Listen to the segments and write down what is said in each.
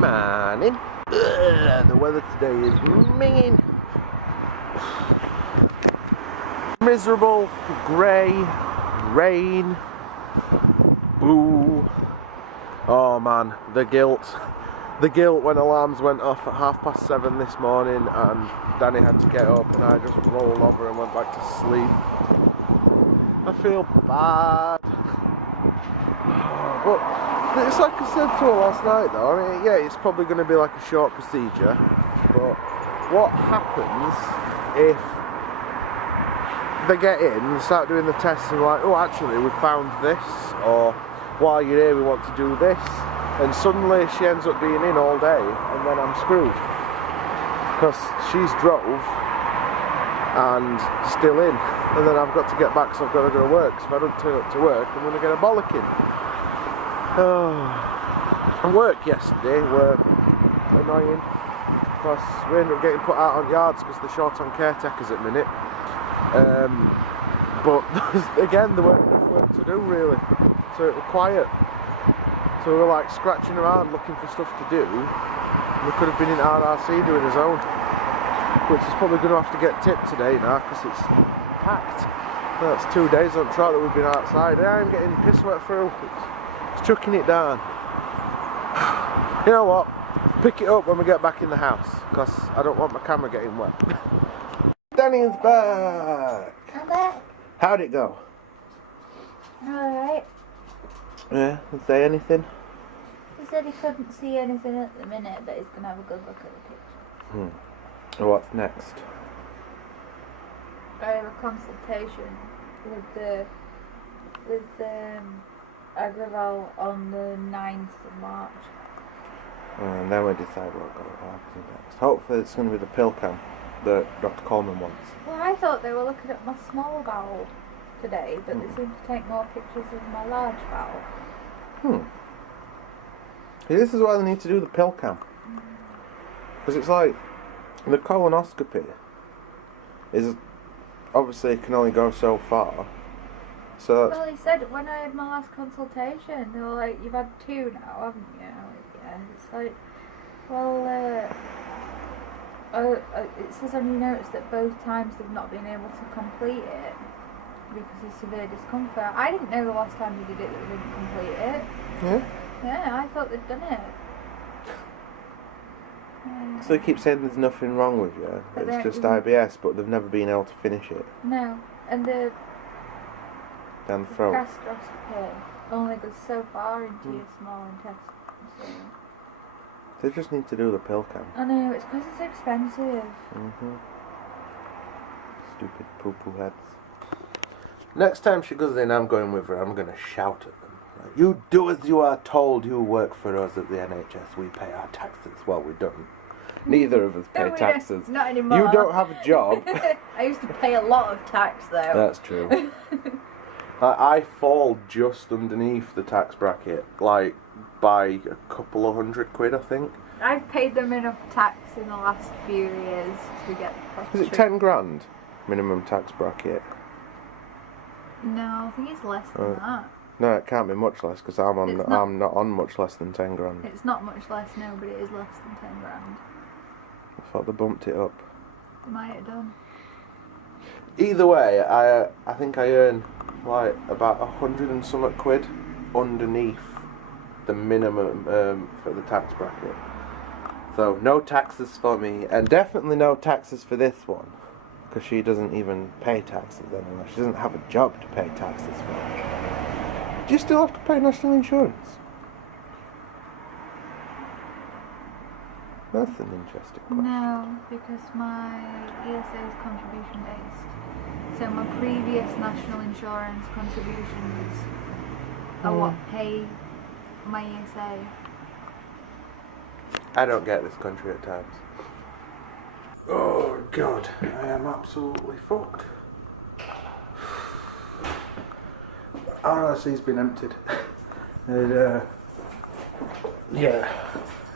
morning. The weather today is minging. Miserable, grey, rain, boo. Oh man, the guilt. The guilt when alarms went off at 7:30 this morning and Danny had to get up and I just rolled over and went back to sleep. I feel bad. But it's like I said to her last night though, I mean, yeah, it's probably going to be like a short procedure, but what happens if they get in and start doing the tests and like, oh actually we found this, or while you're here we want to do this, and suddenly she ends up being in all day and then I'm screwed because she's drove and still in, and then I've got to get back, so I've got to go to work. So if I don't turn up to work I'm going to get a bollocking. And work yesterday were annoying because we ended up getting put out on yards because they're short on caretakers at the minute. But again, there weren't enough work to do really, so it was quiet. So we were like scratching around looking for stuff to do. We could have been in RRC doing his own, which is probably going to have to get tipped today now because it's packed. That's 2 days on track that we've been outside. I'm getting piss wet through. It's chucking it down. You know what? Pick it up when we get back in the house because I don't want my camera getting wet. Danny's back. I'm back. How'd it go? Alright. Yeah, did say anything? He said he couldn't see anything at the minute, but he's going to have a good look at the picture. What's next? I have a consultation with Agrawal on the 9th of March. And then we decide what happens next. Hopefully it's going to be the pill cam that Dr. Coleman wants. Well, I thought they were looking at my small bowel today, but they seem to take more pictures of my large bowel. This is why they need to do the pill cam. Because it's like, the colonoscopy is, obviously it can only go so far. So well, he said when I had my last consultation, they were like, you've had 2 now, haven't you? Yeah, it's like, well, it says on your notes that both times they've not been able to complete it because of severe discomfort. I didn't know the last time they did it that they didn't complete it. Yeah? Yeah, I thought they'd done it. So they keep saying there's nothing wrong with you, it's just IBS, but they've never been able to finish it. No, and the Down the throat. gastroscopy only goes so far into your small intestine. So. They just need to do the pill cam. I know, it's because it's expensive. Stupid poo-poo heads. Next time she goes in, I'm going with her. I'm going to shout at them. You do as you are told. You work for us at the NHS. We pay our taxes. Well, we don't. Neither of us pay taxes. Not anymore. You don't have a job. I used to pay a lot of tax though. That's true. I fall just underneath the tax bracket, like by a couple of £100, I think. I've paid them enough tax in the last few years to get the Is it 10 grand minimum tax bracket? No, I think it's less than that. No, it can't be much less because I'm not on much less than 10 grand. It's not much less, no, but it is less than 10 grand. I thought they bumped it up. They might have done. Either way, I think I earn like about 100 and something quid underneath the minimum for the tax bracket. So no taxes for me, and definitely no taxes for this one, because she doesn't even pay taxes anymore. She doesn't have a job to pay taxes for. Do you still have to pay national insurance? That's an interesting question. No, because my ESA is contribution based. So my previous national insurance contributions are what pay my ESA. I don't get this country at times. Oh God, I am absolutely fucked. RRC's been emptied. And, yeah,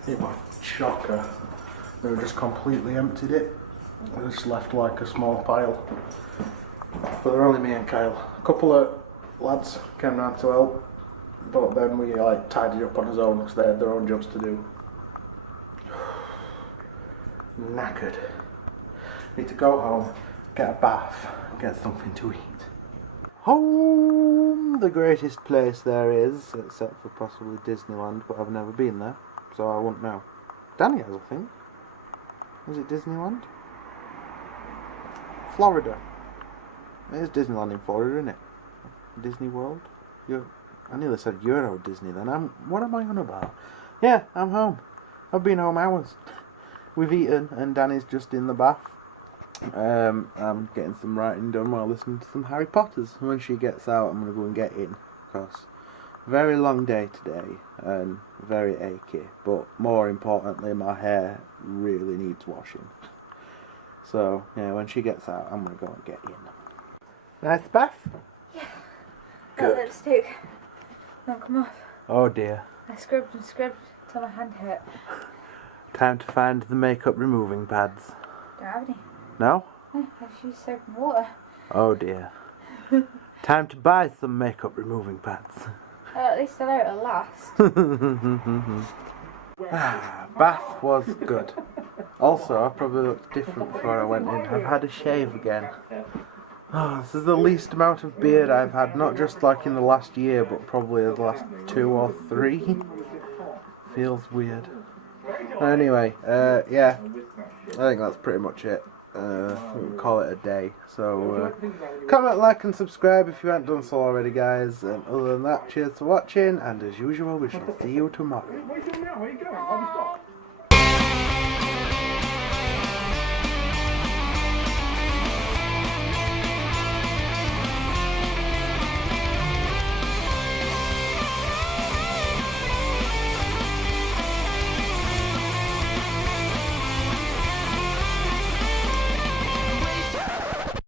it was a shocker. They just completely emptied it. It just left like a small pile. But they're only me and Kyle. A couple of lads came round to help, but then we like tidied up on his own because they had their own jobs to do. knackered. Need to go home, get a bath, get something to eat. Home, the greatest place there is, except for possibly Disneyland, but I've never been there, so I won't know. Danny has, I think. Is it Disneyland? Florida. It is Disneyland in Florida, isn't it? Disney World? I nearly said Euro Disney then. What am I on about? Yeah, I'm home. I've been home hours. We've eaten and Danny's just in the bath. I'm getting some writing done while listening to some Harry Potters. When she gets out, I'm going to go and get in. Because very long day today and very achy. But more importantly, my hair really needs washing. So, yeah, when she gets out, I'm going to go and get in. Nice bath? Yeah. Good. That lipstick won't come off. Oh dear. I scrubbed and scrubbed till my hand hurt. Time to find the makeup removing pads. Don't have any. No? No, I just use soap and water. Oh dear. Time to buy some makeup removing pads. At least I know it'll last. Bath was good. Also, I probably looked different before I went in. I've had a shave again. Oh, this is the least amount of beard I've had, not just like in the last year, but probably the last 2 or 3. Feels weird. Anyway, yeah, I think that's pretty much it. We'll call it a day. So, comment, like and subscribe if you haven't done so already, guys. And other than that, cheers for watching, and as usual, we shall see you tomorrow.